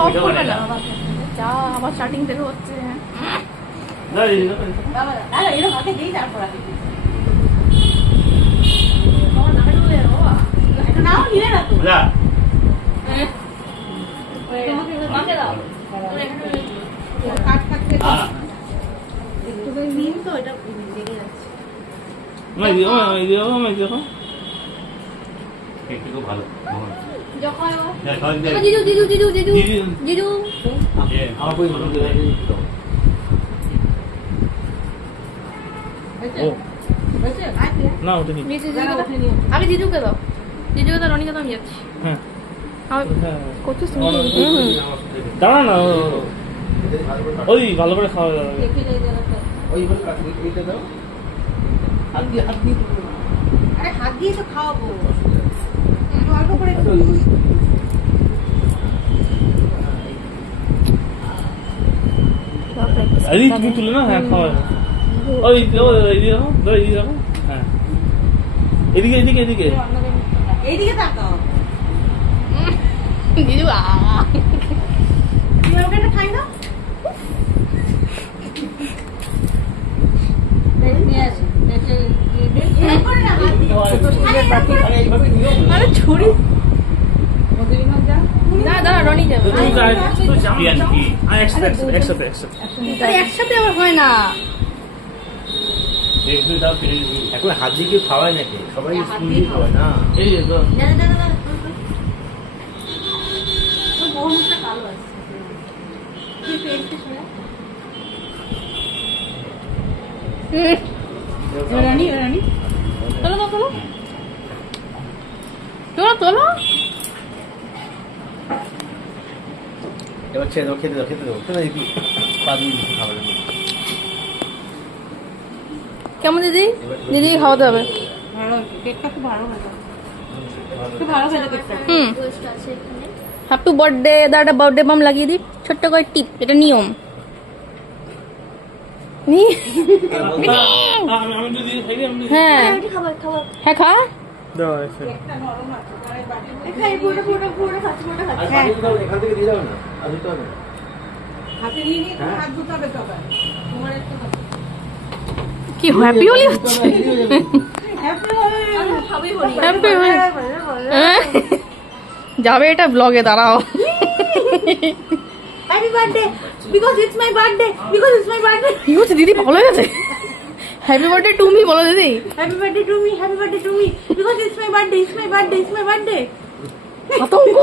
of করবে না যা আবার স্টার্টিং থেকে হচ্ছে না এরকম হাতে দিই তারপর নাও নিলে না তো না মাকে দাও কাট কাটতে হ্যাঁ একটু করে নিন তো এটা লেগে যাচ্ছে मैं देखो একটু ভালো যখন যখন জিজু জিজু জিজু জিজু জিজু আমার কই ভালো লাগে হয়েছে আছে না ওটা কি আগে জিজুকে দাও জিজুকে দাও রনিকে দাও আমি যাচ্ছি হ্যাঁ করছিস দাঁড়া না ওই ভালো করে খাওয়া যাবে দেখে যাই দাদা ওই এইটা দাও হাত দিয়ে আরে হাত দিয়ে তো খাওয়াবো একটু অল্প করে একটু আরে তুমি তুলে না হ্যাঁ খাওয়া ওই এইদিকে রাখো ধরো এইদিকে রাখো হ্যাঁ এদিকে এদিকে এদিকে এইদিকে তাকাও জিজু তুমি ওকে একটা খাই না আরে ছুরি না দাঁড়া রনি যাবে একসাথে আবার হয় না এখন হাত দিয়ে কেউ খাওয়ায় নাকি সবাই স্পুন দিয়ে খাওয়ায় না এই যে কালো আছে রানী রানী চলো চলো চলো চলো এবার ছেড়ে দাও খেতে দাও খেতে দাও খেতে দেখি পা দিয়ে দিচ্ছি খাবারের মধ্যে কেমন দিদি দিদি খাওয়াতে হবে ভালো কেকটা খুব ভালো হয়েছে খুব ভালো হয়েছে কেকটা হ্যাপি বার্থডে দাদা বার্থডে বাম লাগিয়ে দিই ছোট্ট করে টিপ এটা নিয়ম হ্যাঁ হ্যাঁ খা কেকটা নরম আছে খাই পুরো পুরো পুরো খাচ্ছি পুরো খাচ্ছি এখান থেকে দিয়ে যাও না আর দিতে হবে হাতে নিয়ে নিয়ে হাত ধুতে হবে তবে তোমার একটু কি হ্যাপি হোলি হচ্ছে হ্যাপি হ্যাপি হোলি যাবে এটা ব্লগে দাঁড়াও happy birthday because it's my birthday because it's my birthday কি হচ্ছে দিদি ভালো হয়ে গেছে হ্যাপি বার্থডে টু মি বলো দিদি happy birthday to me happy birthday to me because it's my birthday it's my birthday it's my birthday আতঙ্ক